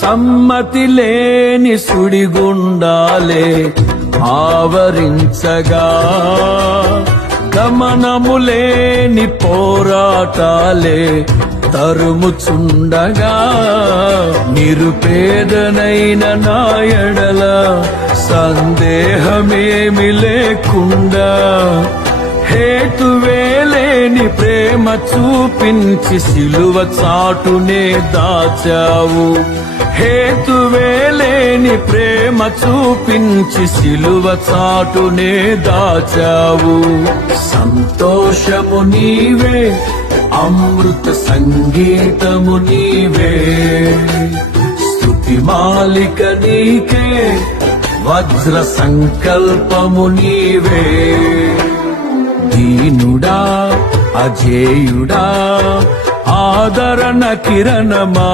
సమ్మతి లేని సుడిగుండాలే ఆవరించగా, గమనము లేని పోరాటాలే తరుముచుండగా, నిరుపేదనైన నా ఎడల సందేహమేమి లేకుండా హేతువేలేని ప్రేమ చూపించి సిలువ చాటునే దాచావు. హేతువేలేని ప్రేమ చూపించి సిలువ చాటునే దాచావు. సంతోషము నీవే, అమృత సంగీతము నీవే, స్తుతి మాలిక నీకే, వజ్ర సంకల్పము నీవే. దీనుడా అజేయుడా ఆదరణ కిరణమా,